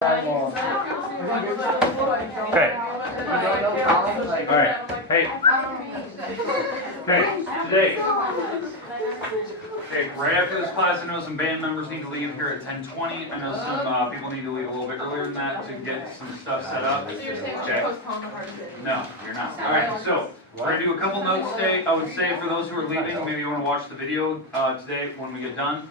Okay. All right. Hey. Okay. Today. Okay. Right after this class, I know some band members need to leave here at 10:20. I know some people need to leave a little bit earlier than that to get some stuff set up. So you're saying Okay. postpone the hard bit? No, you're not. All right. So we're gonna do a couple notes today. I would say for those who are leaving, maybe you want to watch the video today when we get done.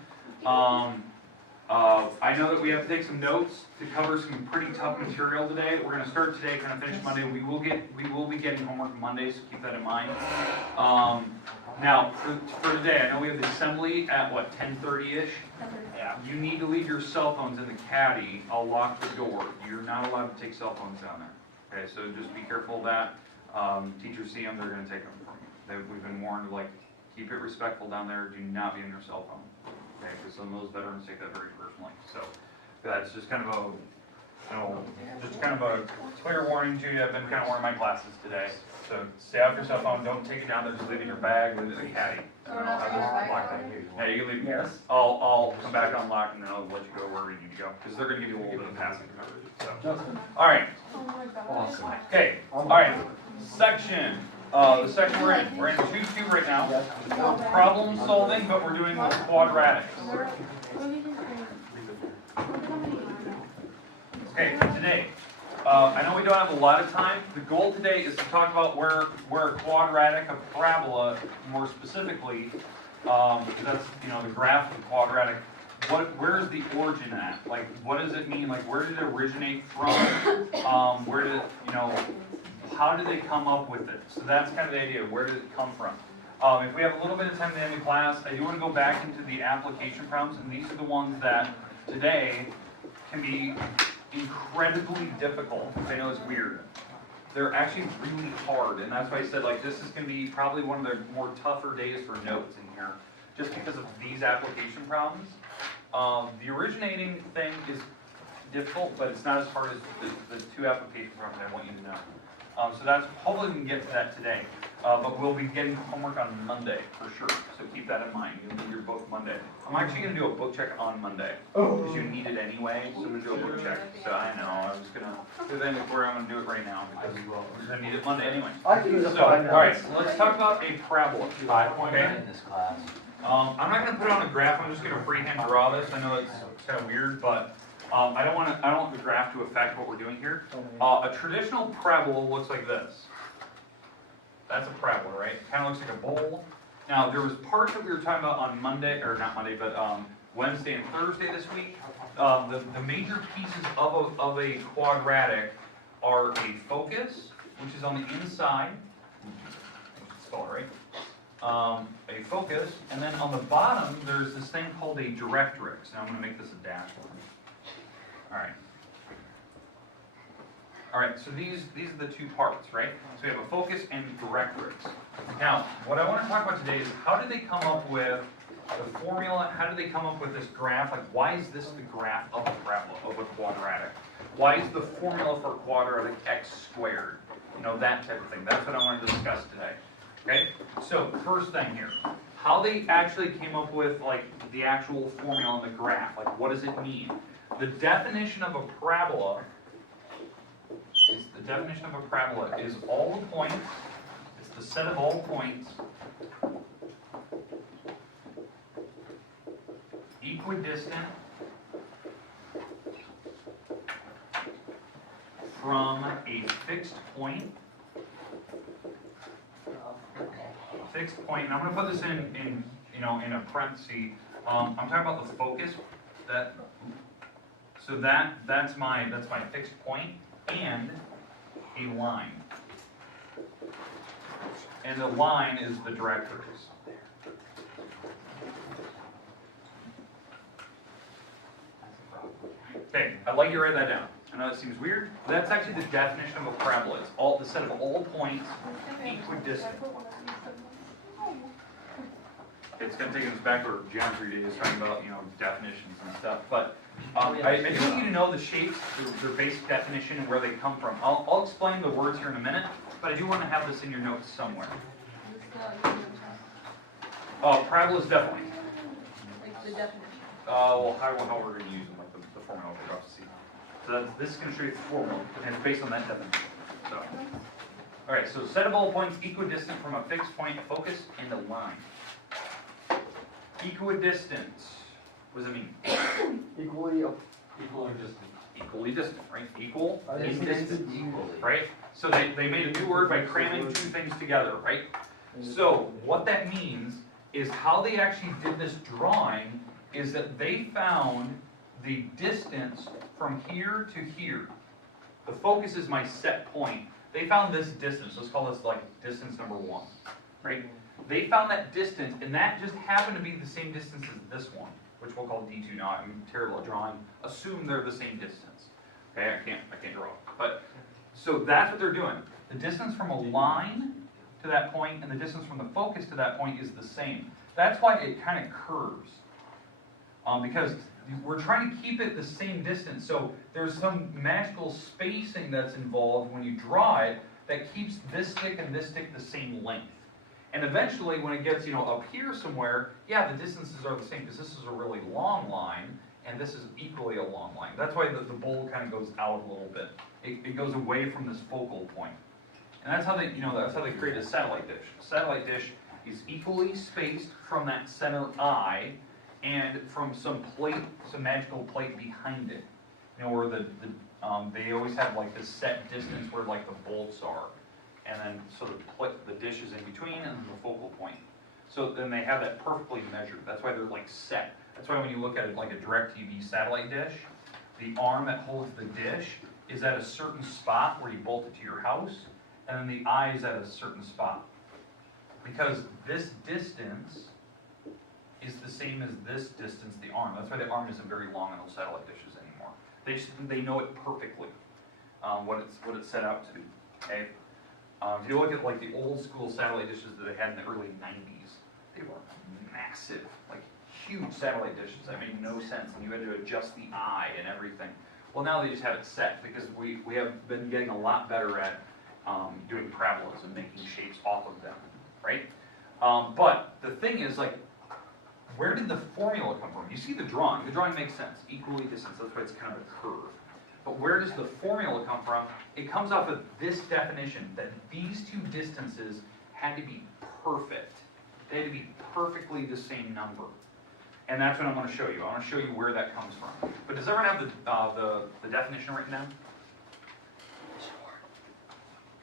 I know that we have to take some notes to cover some pretty tough material today. We're going to start today, kind of finish Monday. We will be getting homework Monday, so keep that in mind. Now, for today, I know we have the assembly at what, 10:30-ish? Yeah. You need to leave your cell phones in the caddy. I'll lock the door. You're not allowed to take cell phones down there. Okay, so just be careful of that. Teachers see them, they're going to take them from you. We've been warned to keep it respectful down there. Do not be on your cell phone. Okay, because some of those veterans take that very personally. So that's just kind of a, just kind of a clear warning to you. I've been kind of wearing my glasses today. So stay off your cell phone. Don't take it down there. Just leave it in your bag. Leave it in the caddy. Yeah, you can leave it. Yes. I'll come back unlock and then I'll let you go wherever you need to go because they're going to give you a little bit of passing coverage. So, all right. Awesome. Okay. All right. Section. The section we're in 2-2 right now. Problem solving, but we're doing the quadratics. Okay, today, I know we don't have a lot of time. The goal today is to talk about where a quadratic, a parabola, more specifically, that's the graph of the quadratic. Where is the origin at? What does it mean? Where did it originate from? Where did it, how did they come up with it? So that's kind of the idea. Where did it come from? If we have a little bit of time at the end of class, I do want to go back into the application problems, and these are the ones that today can be incredibly difficult. I know it's weird. They're actually really hard, and that's why I said this is going to be probably one of the more tougher days for notes in here, just because of these application problems. The originating thing is difficult, but it's not as hard as the two application problems I want you to know. So that's, hopefully we can get to that today. But we'll be getting homework on Monday, for sure. So keep that in mind. You'll need your book Monday. I'm actually going to do a book check on Monday. Because you need it anyway, so I'm going to do a book check. So I know, I was going to do that before I'm going to do it right now, because we're going to need it Monday anyway. So, alright, so let's talk about a parabola. Okay? In this class. I'm not going to put it on a graph, I'm just going to freehand draw this. I know it's kind of weird, but I don't want the graph to affect what we're doing here. A traditional parabola looks like this. That's a parabola, right? It kind of looks like a bowl. Now, there was parts that we were talking about on Monday, or not Monday, but Wednesday and Thursday this week. The major pieces of a quadratic are a focus, which is on the inside. Spell it right. A focus, and then on the bottom, there's this thing called a directrix. Now, I'm going to make this a dash line. All right, so these are the two parts, right? So we have a focus and directrix. Now, what I want to talk about today is how did they come up with the formula? How did they come up with this graph? Why is this the graph of a parabola, of a quadratic? Why is the formula for quadratic x squared? That type of thing. That's what I want to discuss today. Okay? So, first thing here. How they actually came up with, the actual formula on the graph. What does it mean? The definition of a parabola is all the points, it's the set of all points equidistant from a fixed point. And I'm going to put this in a parenthesis. I'm talking about the focus. So that's my fixed point and a line. And the line is the directrix. Okay, I'd like you to write that down. I know that seems weird, but that's actually the definition of a parabola. It's the set of all points equidistant. It's going to take us back to our geometry days, talking about definitions and stuff. But I do want you to know the shapes, their basic definition, and where they come from. I'll explain the words here in a minute, but I do want to have this in your notes somewhere. Parabolas definitely. The definition. Well, how we're going to use them, the formula we're about to see. So this is going to show you the formula, and it's based on that definition. So, all right, so set of bullet points equidistant from a fixed point of focus in the line. Equidistant, what does it mean? Equally Equally distant, right? Equal in distance. distance, right? So they made a new word by cramming two things together, right? So what that means is how they actually did this drawing is that they found the distance from here to here. The focus is my set point. They found this distance. Let's call this like distance number 1, right? They found that distance, and that just happened to be the same distance as this one, which we'll call D2. Now I'm terrible at drawing. Assume they're the same distance. Okay, I can't draw. But so that's what they're doing. The distance from a line to that point and the distance from the focus to that point is the same. That's why it kind of curves. Because we're trying to keep it the same distance. So there's some magical spacing that's involved when you draw it that keeps this stick and this stick the same length. And eventually when it gets, up here somewhere, yeah, the distances are the same because this is a really long line and this is equally a long line. That's why the bowl kind of goes out a little bit. It goes away from this focal point. And that's how they create a satellite dish. A satellite dish is equally spaced from that center eye and from some magical plate behind it. Where they always have like this set distance where like the bolts are. And then, so the dish is in between and then the focal point. So then they have that perfectly measured. That's why they're like set. That's why when you look at it like a DirecTV satellite dish, the arm that holds the dish is at a certain spot where you bolt it to your house, and then the eye is at a certain spot. Because this distance is the same as this distance, the arm. That's why the arm isn't very long on those satellite dishes anymore. They know it perfectly, what it's set out to be. Okay. If you look at like the old school satellite dishes that they had in the early 90s, they were massive, like huge satellite dishes that made no sense, and you had to adjust the eye and everything. Well, now they just have it set because we have been getting a lot better at doing parabolas and making shapes off of them, right? But the thing is, like, where did the formula come from? You see the drawing. The drawing makes sense. Equally distance. That's why it's kind of a curve. But where does the formula come from? It comes off of this definition, that these two distances had to be perfect. They had to be perfectly the same number. And that's what I'm going to show you. I want to show you where that comes from. But does everyone have the definition written down?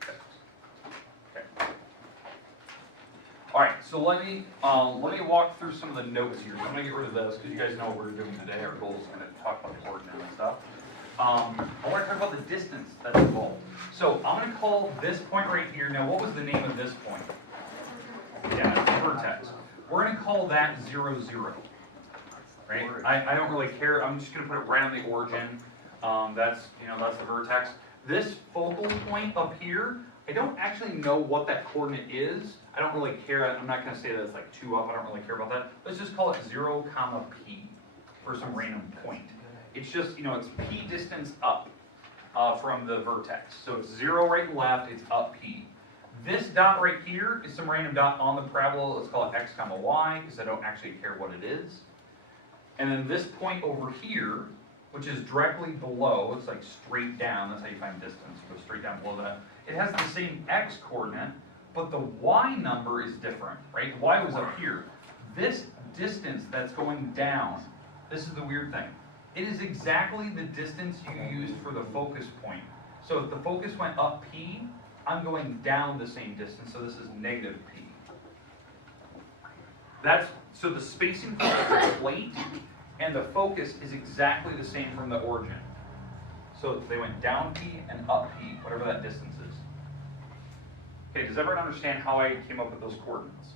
Okay. Okay. All right. So let me walk through some of the notes here. I'm going to get rid of this because you guys know what we're doing today. Our goal is going to talk about the coordinate and stuff. I want to talk about the distance that's involved. So I'm going to call this point right here. Now, what was the name of this point? Yeah, it's vertex. We're going to call that 0, 0. Right? I don't really care. I'm just going to put it right on the origin. That's the vertex. This focal point up here, I don't actually know what that coordinate is. I don't really care. I'm not going to say that it's like 2 up. I don't really care about that. Let's just call it 0, p for some random point. It's just, it's p distance up from the vertex. So it's 0 right and left, it's up p. This dot right here is some random dot on the parabola. Let's call it x, y, because I don't actually care what it is. And then this point over here, which is directly below, it's like straight down, that's how you find distance, you go straight down below that. It has the same x coordinate, but the y number is different, right? The y was up here. This distance that's going down, this is the weird thing. It is exactly the distance you used for the focus point. So if the focus went up p, I'm going down the same distance, so this is negative p. So the spacing from the plate and the focus is exactly the same from the origin. So they went down p and up p, whatever that distance is. Okay, does everyone understand how I came up with those coordinates?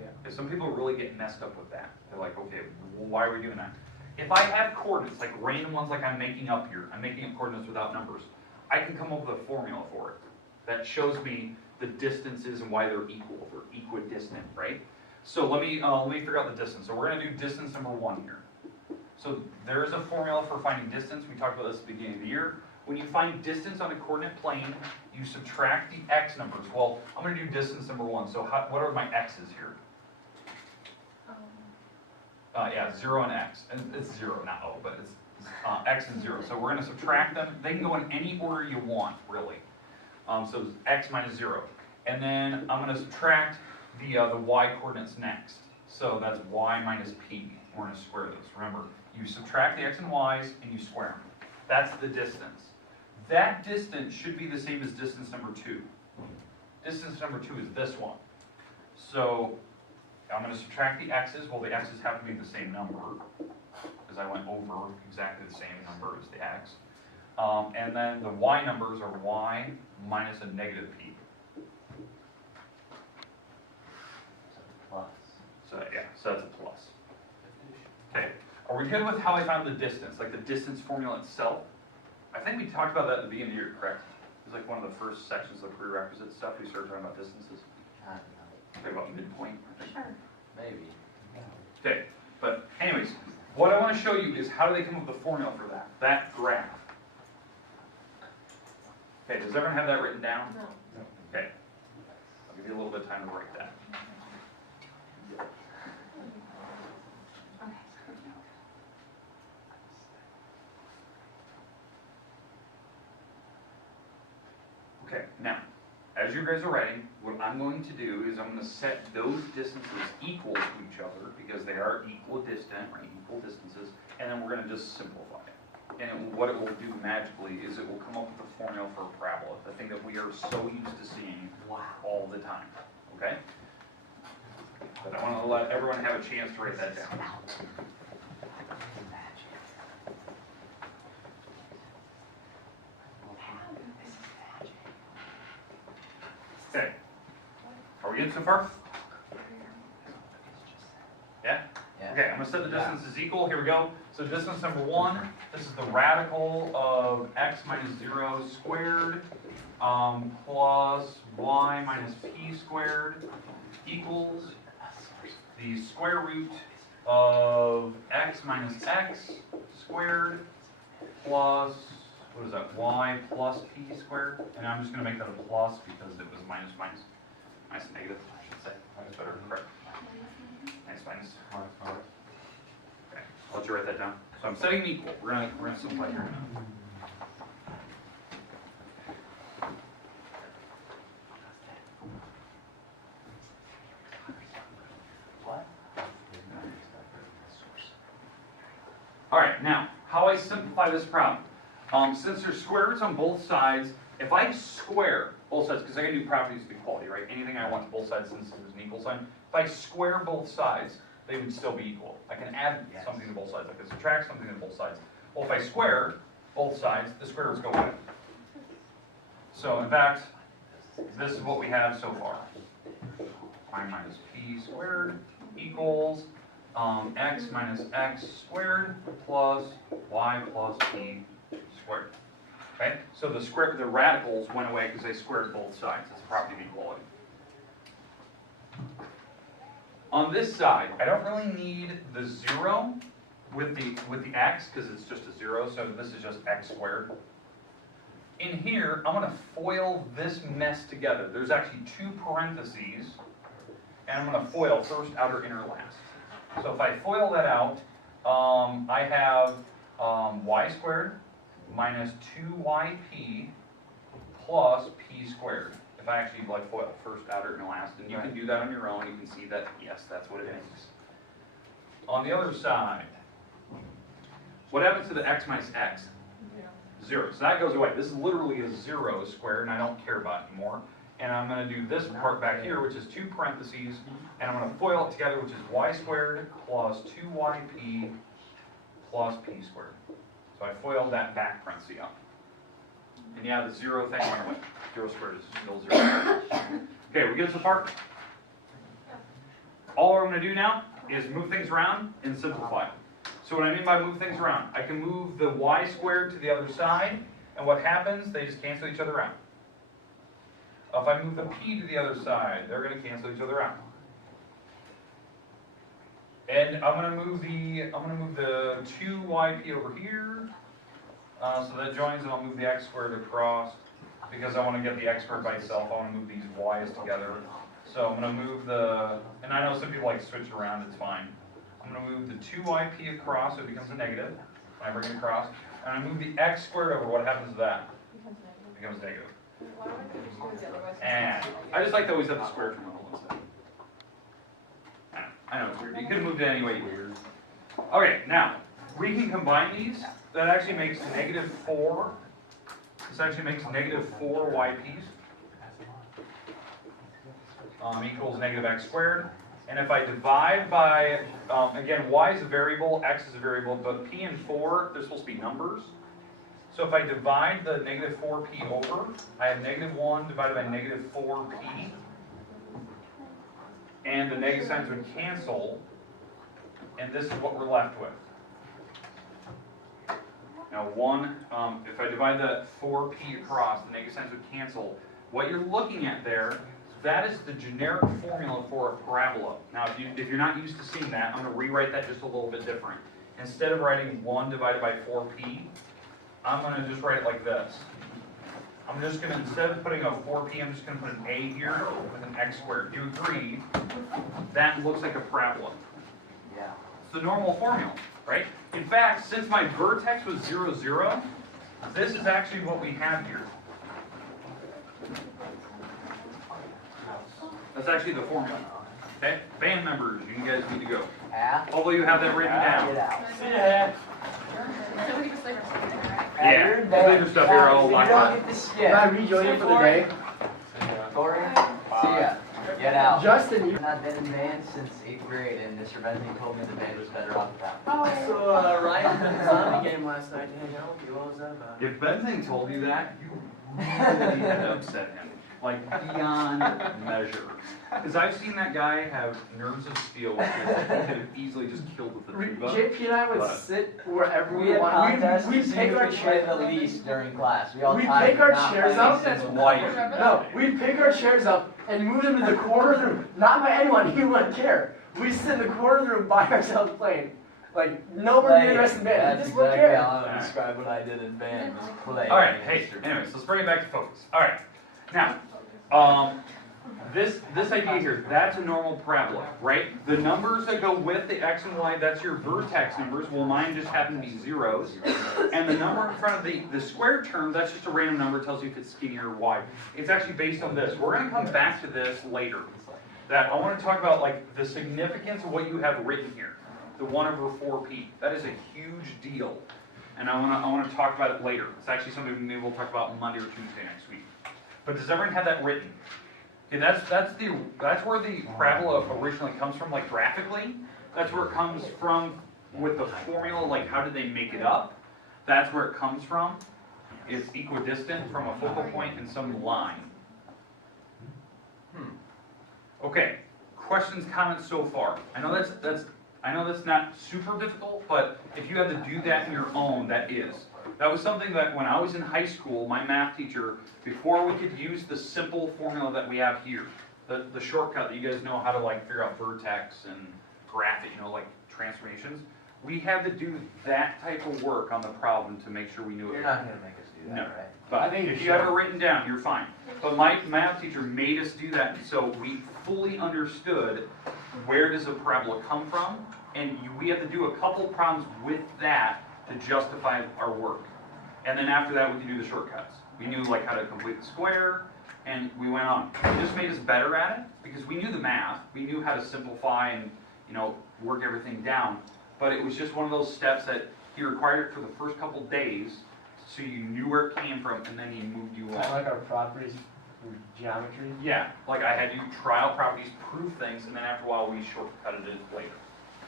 Yeah. Because some people really get messed up with that. They're like, okay, well, why are we doing that? If I have coordinates, like random ones like I'm making up here, I'm making up coordinates without numbers, I can come up with a formula for it that shows me the distances and why they're equal, or equidistant, right? So let me figure out the distance. So we're going to do distance number 1 here. So there's a formula for finding distance. We talked about this at the beginning of the year. When you find distance on a coordinate plane, you subtract the x numbers. Well, I'm going to do distance number 1. So what are my x's here? Um, Yeah, 0 and x. And it's 0, not O, but it's x and 0. So we're going to subtract them. They can go in any order you want, really. So it's x minus 0. And then I'm going to subtract the y coordinates next. So that's y minus p. We're going to square those. Remember, you subtract the x and y's and you square them. That's the distance. That distance should be the same as distance number 2. Distance number 2 is this one. So I'm going to subtract the x's. Well, the x's have to be the same number because I went over exactly the same number as the x. And then the y numbers are y minus a negative p. Plus. So yeah, so that's a plus. Okay, are we good with how I found the distance, like the distance formula itself? I think we talked about that at the beginning of the year, correct? It was like one of the first sections of the prerequisite stuff. We started talking about distances. I don't know. Talking about midpoint, I think. Sure. Maybe. Okay, but anyways, what I want to show you is how do they come up with the formula for that graph. Okay, does everyone have that written down? No. Okay, I'll give you a little bit of time to write that. Okay, now, as you guys are writing, what I'm going to do is I'm going to set those distances equal to each other because they are equidistant, or equal distances, and then we're going to just simplify it. And what it will do magically is it will come up with a formula for a parabola, the thing that we are so used to seeing all the time, okay? But I want to let everyone have a chance to write that down. Okay, are we good so far? Yeah? Yeah. Okay, I'm going to set the distance as equal. Here we go. So distance number 1, this is the radical of x minus 0 squared plus y minus p squared equals the square root of x minus x squared plus, what is that, y plus p squared? And I'm just going to make that a plus because it was minus minus. Minus negative, I should say. That's better, correct. Minus minus. Okay, I'll let you write that down. So I'm setting equal. We're gonna simplify here now. What? All right, now how I simplify this problem. Since there's square roots on both sides, if I square both sides, because I can do properties of equality, right? Anything I want to both sides since there's an equal sign. If I square both sides, they would still be equal. I can add something to both sides. I can subtract something to both sides. Well, if I square both sides, the square roots go away. So in fact, this is what we have so far. Y minus p squared equals x minus x squared plus y plus p squared. Okay, so the radicals went away because they squared both sides. It's a property of equality. On this side, I don't really need the 0 with the x because it's just a 0, so this is just x squared. In here, I'm going to FOIL this mess together. There's actually 2 parentheses, and I'm going to FOIL first, outer, inner, last. So if I FOIL that out, I have y squared minus 2yp plus p squared. If I actually like FOIL first, outer, and last, and you can do that on your own, you can see that, yes, that's what it is. On the other side, what happens to the x minus x? 0. So that goes away. This is literally a 0 squared, and I don't care about it anymore. And I'm going to do this part back here, which is 2 parentheses, and I'm going to FOIL it together, which is y squared plus 2yp plus p squared. So I FOILed that back parenthesis up. And yeah, the 0 thing went away. 0 squared is still 0. Okay, we good so far? All I'm going to do now is move things around and simplify. So what I mean by move things around, I can move the y squared to the other side, and what happens, they just cancel each other out. If I move the p to the other side, they're going to cancel each other out. And I'm going to move the 2yp over here, so that joins, and I'll move the x squared across, because I want to get the x squared by itself. I want to move these y's together. So I'm going to move and I know some people like to switch around, it's fine. I'm going to move the 2yp across, so it becomes a negative. when I bring it across, and I move the x squared over, what happens to that? It becomes negative. Why would they just do it the other way? And I just like to always have the square term on one side. I know it's weird. You could have moved it any way you want. Okay, now we can combine these. That actually makes negative 4. This actually makes negative 4 yp's equals negative x squared. And if I divide by, again, y is a variable, x is a variable, but p and 4, they're supposed to be numbers. So if I divide the negative 4p over, I have negative 1 divided by negative 4p. And the negative signs would cancel. And this is what we're left with. Now if I divide the 4p across, the negative signs would cancel. What you're looking at there, that is the generic formula for a parabola. Now if you're not used to seeing that, I'm going to rewrite that just a little bit different. Instead of writing 1 divided by 4p, I'm going to just write it like this. I'm just going to, instead of putting a 4p, I'm just going to put an a here with an x squared. Do you agree? That looks like a parabola. Yeah. It's the normal formula, right? In fact, since my vertex was 0, 0, this is actually what we have here. That's actually the formula. Okay? Band members, you guys need to go. Hopefully you have that written down. Get out. Yeah. So we can just leave our stuff in there, right? Yeah, You're in we'll leave bed. your stuff here all You locked don't up. get to skip. Can I rejoin you for the day? Corey, see ya. Get out. Justin, you. I've not been in band since 8th grade, and Mr. Bentley told me the band was better off without me. So, Ryan was on the game last night to hang out with you. What was that about? If Benzing told you that, you really had to upset him. Like, beyond measure. Because I've seen that guy have nerves of steel, which he could have easily just killed with a tuba. JP and I would But- sit wherever We we had want. contests We to see pick who our could play chairs. the least during class. We all We tied pick our not chairs playing up, a that's single white. player. No, we pick our chairs up and move them to the corner of the room. Not by anyone, he wouldn't care. We sit in the corner of the room by ourselves playing. Like, nobody interested in band. That's Just won't exactly care. how I would describe what I did in band. Was play. Alright, hey, anyways, let's bring it back to focus. Alright, now, this idea here, that's a normal parabola, right? The numbers that go with the x and y, that's your vertex numbers. Well, mine just happen to be zeros. And the number in front of the square term, that's just a random number, it tells you if it's skinny or wide. It's actually based on this. We're going to come back to this later. That I want to talk about like the significance of what you have written here. The 1 over 4p. That is a huge deal. And I want to talk about it later. It's actually something maybe we'll talk about Monday or Tuesday next week. But does everyone have that written? Okay, that's where the parabola originally comes from, like graphically. That's where it comes from with the formula, like how did they make it up? That's where it comes from. It's equidistant from a focal point and some line. Okay, questions, comments so far? I know that's not super difficult, but if you had to do that on your own, that is. That was something that when I was in high school, my math teacher, before we could use the simple formula that we have here, the shortcut that you guys know how to like figure out vertex and graph it, you know, like transformations, we had to do that type of work on the problem to make sure we knew it. You're not going to make us do that, No. right? But I think if you you have it should. written down, you're fine. But my math teacher made us do that, so we fully understood where does a parabola come from, and we had to do a couple problems with that to justify our work. And then after that, we could do the shortcuts. We knew like how to complete the square, and we went on. It just made us better at it because we knew the math, we knew how to simplify and work everything down. But it was just one of those steps that he required it for the first couple days, so you knew where it came from, and then he moved you Kind of on. like our properties for geometry. Yeah, like I had you trial properties, prove things, and then after a while we shortcutted it later.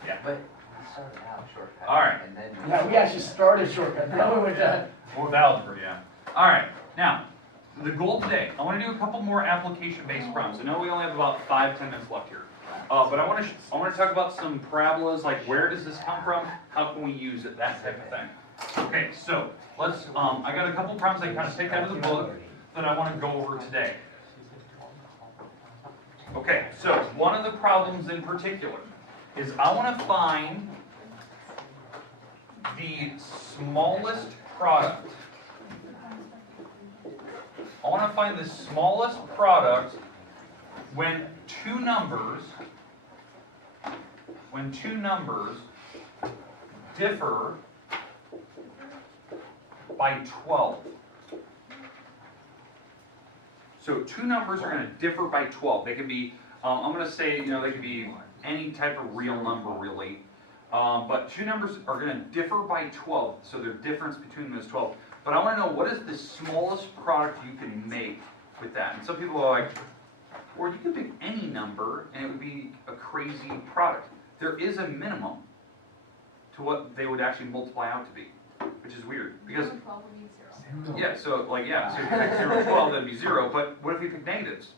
Yeah. But we started out shortcut. All right. And then Yeah, we actually started shortcut. Now we went to. Well, with algebra, yeah. All right, now, the goal today, I want to do a couple more application-based problems. I know we only have about 5-10 minutes left here. But I want to talk about some parabolas, like where does this come from, how can we use it, that type of thing. Okay, so let's, I got a couple problems I kind of take out of the book that I want to go over today. Okay, so one of the problems in particular is I want to find the smallest product. I want to find the smallest product when two numbers differ by 12. So two numbers are going to differ by 12. They can be, I'm going to say, they could be any type of real number really. But two numbers are going to differ by 12. So the difference between them is 12. But I want to know, what is the smallest product you can make with that? And some people are like, or you could pick any number and it would be a crazy product. There is a minimum to what they would actually multiply out to be, which is weird. Because, 12 would be 0. yeah, so if you pick 0 and 12, that'd be 0, but what if you pick negatives?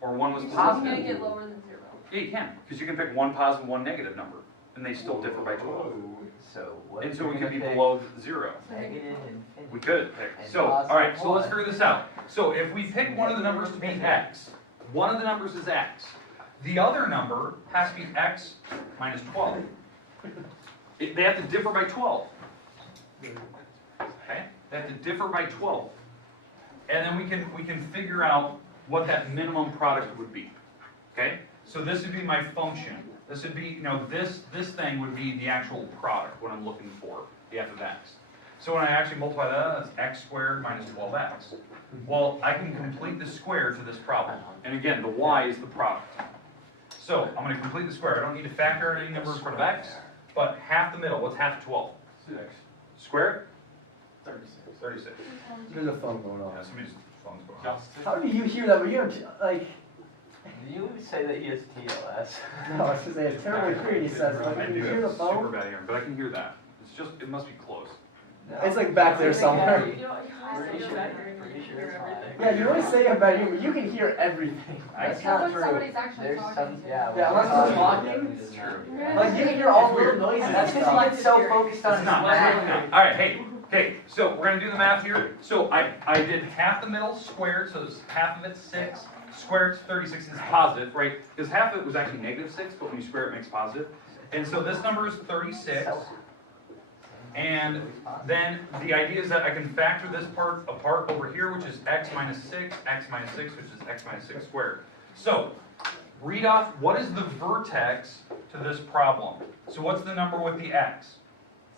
Or one was You're positive? gonna get lower than 0. Yeah, you can, because you can pick one positive, one negative number, and they still differ by 12. So what And if so we you're could be gonna pick below 0. negative infinity? We could pick. And So, positive alright, so let's one. figure this out. So if we pick one of the numbers to be x, one of the numbers is x. The other number has to be x minus 12. They have to differ by 12. Okay? They have to differ by 12. And then we can figure out what that minimum product would be. Okay? So this would be my function. This would be, this thing would be the actual product, what I'm looking for, the f of x. So when I actually multiply that, that's x squared minus 12x. Well, I can complete the square to this problem. And again, the y is the product. So I'm going to complete the square. I don't need to factor any number in front of x, but half the middle. What's half of 12? 6. Square? 36. 36. There's a phone going on. Yeah, somebody's phone's going on. How do you hear that? But you have, like, Do you say that he has TLS? no, it's because they have terribly pretty says, I like, can do you hear have the super phone? bad hearing, but I can hear that. It's just, it must be close. It's like back there somewhere. You know, you always say you're back here and you can hear everything. Yeah, you always say about you, but you can hear everything. That's Tell not when true. somebody's actually There's talking some, to yeah. you. Yeah, unless they're talking, It's true. Like, you can hear all the It's little noises. That's and because he stuff. gets so focused on It's his not, math. Alright, hey, okay, so we're gonna do the math here. So I did half the middle squared, so it's half of it's 6, squared it's 36, and it's positive, right? Because half of it was actually negative 6, but when you square it, it makes positive. And so this number is 36. And then the idea is that I can factor this part apart over here, which is x minus 6, which is x minus 6 squared. So, read off, what is the vertex to this problem? So what's the number with the x?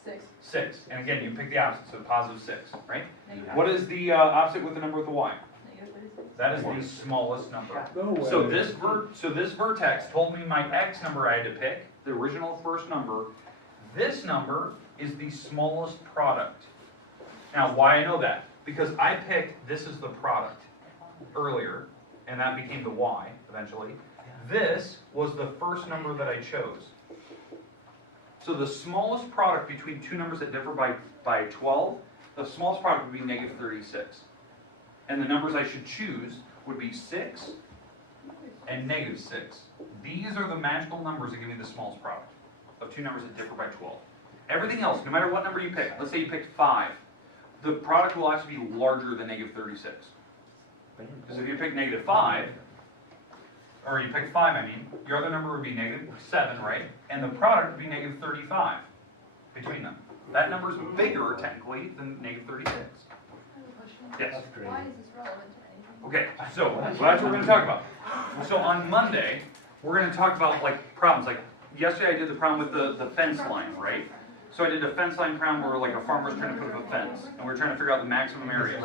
6. 6. And again, you pick the opposite, so positive 6, right? Negative. What is the opposite with the number with the y? Negative 36. That is the smallest number. No way. So this vertex told me my x number I had to pick, the original first number. This number is the smallest product. Now, why I know that? Because I picked this is the product earlier, and that became the y eventually. This was the first number that I chose. So the smallest product between two numbers that differ by 12, the smallest product would be negative 36. And the numbers I should choose would be 6 and negative 6. These are the magical numbers that give me the smallest product of two numbers that differ by 12. Everything else, no matter what number you pick, let's say you picked 5, the product will actually be larger than negative 36. Because if you pick negative 5, or you pick 5, I mean, your other number would be negative 7, right? And the product would be negative 35 between them. That number is bigger, technically, than negative 36. I have a question. Yes. Why is this relevant to anything? Okay, so that's what we're going to talk about. So on Monday, we're going to talk about like problems. Like yesterday I did the problem with the fence line, right? So I did a fence line problem where like a farmer's trying to put up a fence, and we're trying to figure out the maximum area.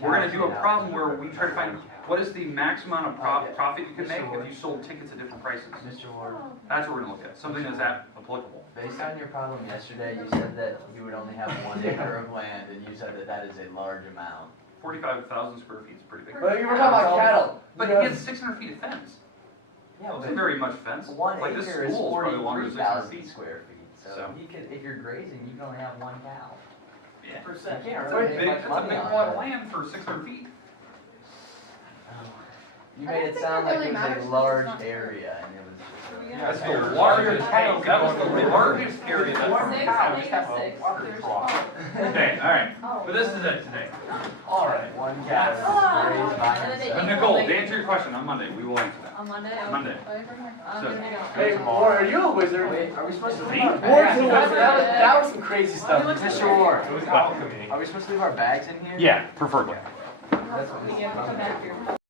We're going to do a problem where we try to find what is the maximum amount of profit you can make if you sold tickets at different prices. Mr. Ward, That's what we're going to look at, something that's applicable. based on your problem yesterday, you said that you would only have 1 acre of land, and you said that that is a large amount. 45,000 square feet is pretty big. But you were talking about cattle. But You he know, had 600 feet of fence. Yeah, Wasn't very much fence. 1 Like this acre is school is probably longer than 600 43,000 feet. square feet. So So. you could, if you're grazing, you can only have 1 cow. Yeah. You can't That's really a make big, much that's a money big on plot of that. land for 600 feet. You I made don't it think sound it like really it matters was a because large it's not- area, and it was just a... Yeah. That's the largest, that was the largest area that. 6, negative 6. There's 12. Okay, alright, Oh. but this is it today. all right. 1 cow is Oh. raised by And then they itself. eat- Nicole, to answer your question on Monday, we will answer that. On Monday? Okay. Monday. I'm So- gonna go. Hey, Ward, are you a wizard? Wait, are we supposed to leave Me? our Ward's bags? a wizard. That was some crazy stuff. Mr. Ward, It was alchemy. are we supposed to leave our bags in here? Yeah, preferably. That's what We have to come back here.